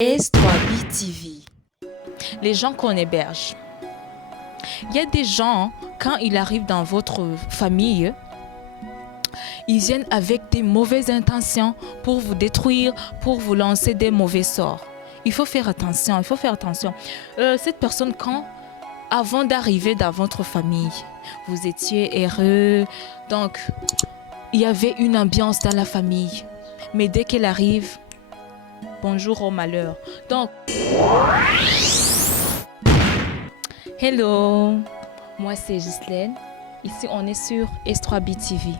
S3B TV, les gens qu'on héberge. Il y a des gens, quand ils arrivent dans votre famille, ils viennent avec des mauvaises intentions pour vous détruire, pour vous lancer des mauvais sorts. Il faut faire attention, il faut faire attention. Cette personne, avant d'arriver dans votre famille, vous étiez heureux, donc il y avait une ambiance dans la famille. Mais dès qu'elle arrive, bonjour au malheur. Donc, hello, moi c'est Ghislaine. Ici on est sur S3B TV.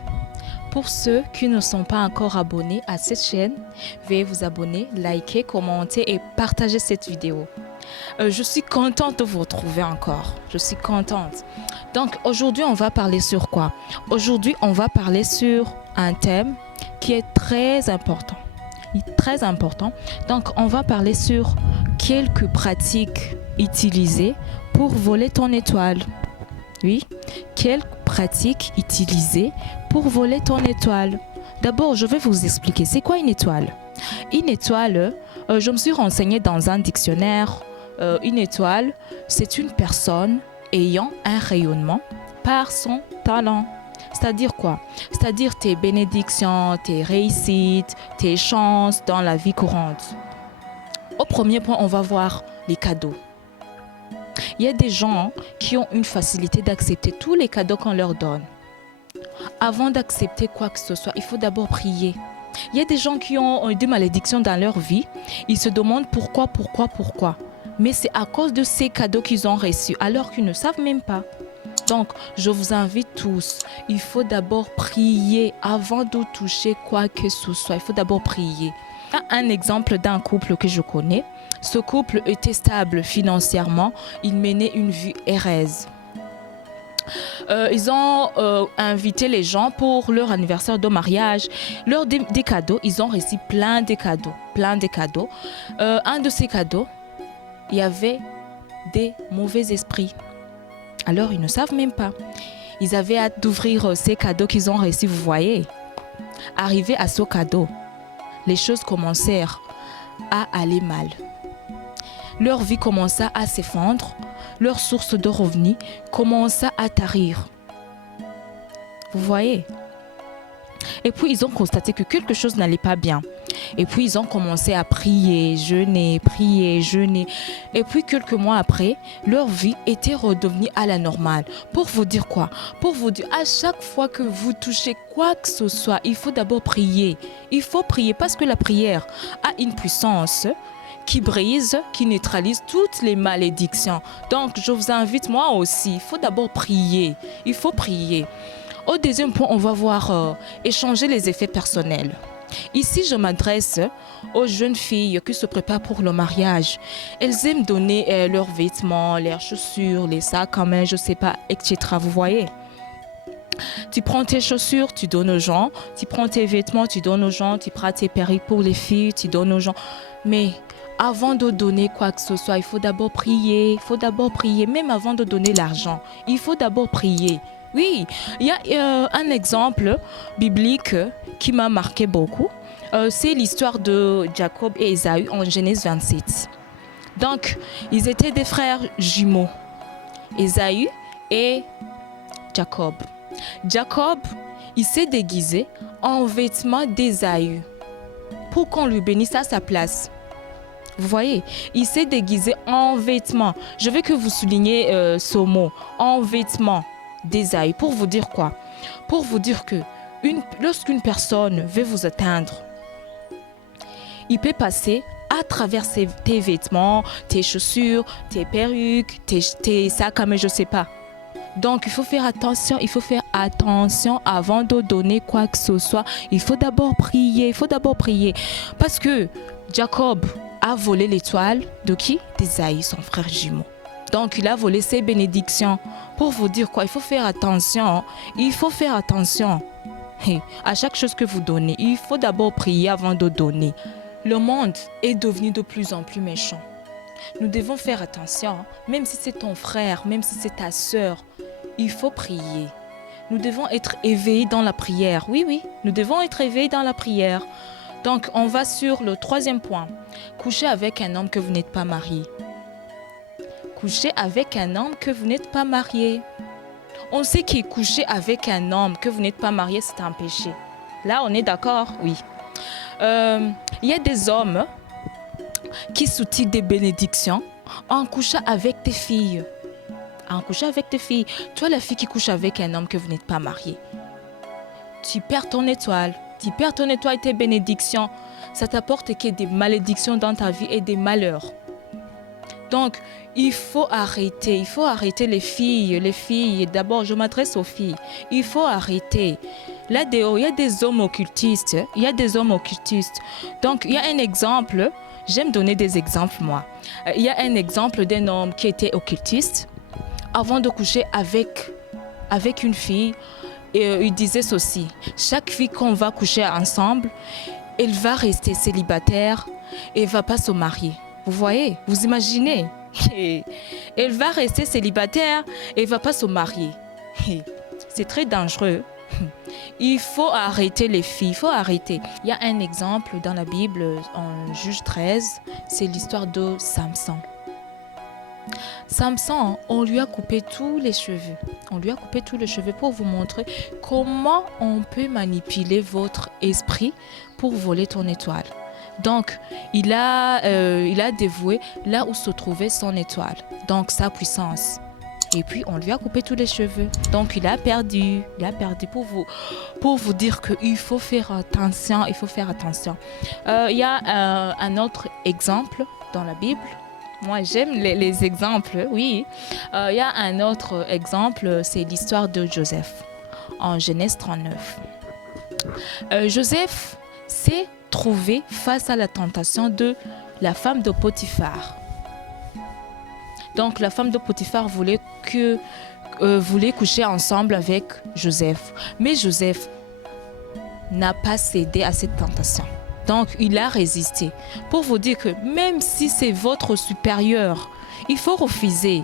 Pour ceux qui ne sont pas encore abonnés à cette chaîne, veuillez vous abonner, liker, commenter et partager cette vidéo. Je suis contente de vous retrouver encore. Je suis contente. Donc aujourd'hui, on va parler sur quoi? Aujourd'hui, on va parler sur un thème qui est très important. Très important. Donc, on va parler sur quelques pratiques utilisées pour voler ton étoile. Oui, quelques pratiques utilisées pour voler ton étoile. D'abord, je vais vous expliquer c'est quoi une étoile. Une étoile, je me suis renseignée dans un dictionnaire. Une étoile, c'est une personne ayant un rayonnement par son talent. C'est-à-dire quoi? C'est-à-dire tes bénédictions, tes réussites, tes chances dans la vie courante. Au premier point, on va voir les cadeaux. Il y a des gens qui ont une facilité d'accepter tous les cadeaux qu'on leur donne. Avant d'accepter quoi que ce soit, il faut d'abord prier. Il y a des gens qui ont des malédictions dans leur vie. Ils se demandent pourquoi. Mais c'est à cause de ces cadeaux qu'ils ont reçus, alors qu'ils ne savent même pas. Donc, je vous invite tous, il faut d'abord prier avant de toucher quoi que ce soit. Il faut d'abord prier. Un exemple d'un couple que je connais. Ce couple était stable financièrement. Il menait une vie heureuse. Ils ont invité les gens pour leur anniversaire de mariage. Leur des cadeaux, ils ont reçu plein de cadeaux. Un de ces cadeaux, il y avait des mauvais esprits. Alors, ils ne savent même pas. Ils avaient hâte d'ouvrir ces cadeaux qu'ils ont reçus, vous voyez. Arrivé à ce cadeau, les choses commencèrent à aller mal. Leur vie commença à s'effondrer. Leur source de revenus commença à tarir. Vous voyez. Et puis, ils ont constaté que quelque chose n'allait pas bien. Et puis, ils ont commencé à prier, jeûner. Et puis, quelques mois après, leur vie était redevenue à la normale. Pour vous dire quoi? Pour vous dire, à chaque fois que vous touchez quoi que ce soit, il faut d'abord prier. Il faut prier parce que la prière a une puissance qui brise, qui neutralise toutes les malédictions. Donc, je vous invite, moi aussi, il faut d'abord prier. Il faut prier. Au deuxième point, on va voir échanger les effets personnels. Ici, je m'adresse aux jeunes filles qui se préparent pour le mariage. Elles aiment donner leurs vêtements, leurs chaussures, les sacs à main, je ne sais pas, etc. Vous voyez? Tu prends tes chaussures, tu donnes aux gens. Tu prends tes vêtements, tu donnes aux gens. Tu prends tes perruques pour les filles, tu donnes aux gens. Mais avant de donner quoi que ce soit, il faut d'abord prier. Il faut d'abord prier, même avant de donner l'argent. Il faut d'abord prier. Oui, il y a un exemple biblique qui m'a marqué beaucoup. C'est l'histoire de Jacob et Ésaü en Genèse 27. Donc, ils étaient des frères jumeaux, Ésaü et Jacob. Jacob, il s'est déguisé en vêtements d'Ésaü pour qu'on lui bénisse à sa place. Vous voyez, il s'est déguisé en vêtements. Je veux que vous souligniez ce mot, en vêtements d'Ésaü. Pour vous dire quoi? Pour vous dire que lorsqu'une personne veut vous atteindre, il peut passer à travers tes vêtements, tes chaussures, tes perruques, tes sacs à main, je ne sais pas. Donc, il faut faire attention avant de donner quoi que ce soit. Il faut d'abord prier, Parce que Jacob a volé l'étoile de qui? D'Ésaü, son frère jumeau. Donc, il a volé ses bénédictions. Pour vous dire quoi? Il faut faire attention. À chaque chose que vous donnez, il faut d'abord prier avant de donner. Le monde est devenu de plus en plus méchant. Nous devons faire attention. Même si c'est ton frère, même si c'est ta sœur, il faut prier. Nous devons être éveillés dans la prière. Oui, oui, nous devons être éveillés dans la prière. Donc, on va sur le troisième point. Coucher avec un homme que vous n'êtes pas marié. Coucher avec un homme que vous n'êtes pas marié. On sait que coucher avec un homme que vous n'êtes pas marié, c'est un péché. Là, on est d'accord? Oui. Il y a des hommes qui soutirent des bénédictions en couchant avec tes filles. En couchant avec tes filles. Toi, la fille qui couche avec un homme que vous n'êtes pas marié, tu perds ton étoile. Tu perds ton étoile et tes bénédictions. Ça t'apporte que des malédictions dans ta vie et des malheurs. Donc, il faut arrêter les filles. D'abord, je m'adresse aux filles. Il faut arrêter. Là, il y a des hommes occultistes. Donc, il y a un exemple. J'aime donner des exemples, moi. Il y a un exemple d'un homme qui était occultiste. Avant de coucher avec une fille, et il disait ceci: chaque fille qu'on va coucher ensemble, elle va rester célibataire et elle ne va pas se marier. Vous voyez, vous imaginez? Elle va rester célibataire et elle ne va pas se marier. C'est très dangereux. Il faut arrêter les filles, il faut arrêter. Il y a un exemple dans la Bible, en Juge 13, c'est l'histoire de Samson. Samson, on lui a coupé tous les cheveux. On lui a coupé tous les cheveux pour vous montrer comment on peut manipuler votre esprit pour voler ton étoile. Donc, il a dévoué là où se trouvait son étoile, donc sa puissance. Et puis, on lui a coupé tous les cheveux. Donc, il a perdu pour vous dire qu'il faut faire attention, il y a un autre exemple dans la Bible. Moi, j'aime les exemples, oui. Il y a un autre exemple, c'est l'histoire de Joseph, en Genèse 39. Joseph s'est trouvé face à la tentation de la femme de Potiphar. Donc, la femme de Potiphar voulait coucher ensemble avec Joseph. Mais Joseph n'a pas cédé à cette tentation. Donc, il a résisté. Pour vous dire que même si c'est votre supérieur, il faut refuser.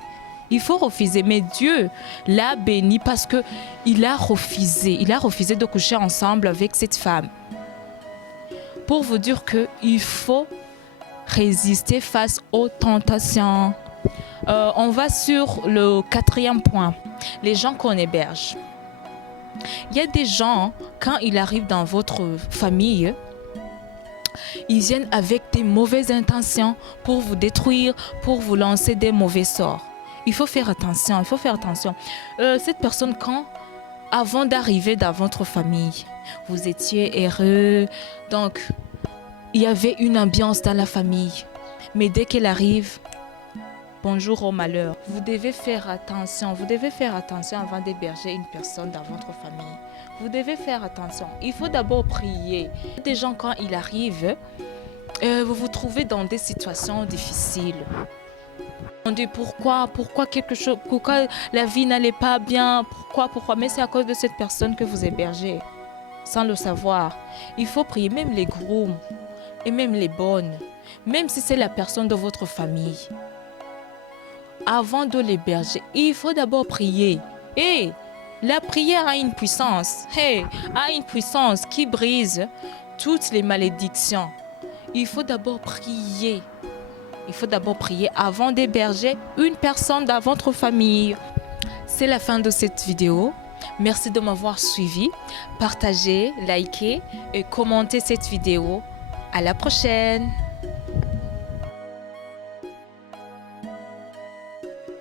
Mais Dieu l'a béni parce qu'il a refusé. Il a refusé de coucher ensemble avec cette femme. Pour vous dire qu'il faut résister face aux tentations. On va sur le quatrième point. Les gens qu'on héberge. Il y a des gens, quand ils arrivent dans votre famille, ils viennent avec des mauvaises intentions pour vous détruire, pour vous lancer des mauvais sorts. Il faut faire attention. Cette personne, avant d'arriver dans votre famille, vous étiez heureux, donc il y avait une ambiance dans la famille. Mais dès qu'elle arrive, bonjour au malheur. Vous devez faire attention avant d'héberger une personne dans votre famille. Vous devez faire attention. Il faut d'abord prier. Des gens, quand ils arrivent, vous vous trouvez dans des situations difficiles. On dit pourquoi la vie n'allait pas bien, pourquoi, mais c'est à cause de cette personne que vous hébergez, sans le savoir. Il faut prier, même les grooms et même les bonnes, même si c'est la personne de votre famille. Avant de l'héberger, il faut d'abord prier. Et la prière a une puissance, qui brise toutes les malédictions. Il faut d'abord prier. Avant d'héberger une personne dans votre famille. C'est la fin de cette vidéo. Merci de m'avoir suivi. Partagez, likez et commentez cette vidéo. À la prochaine.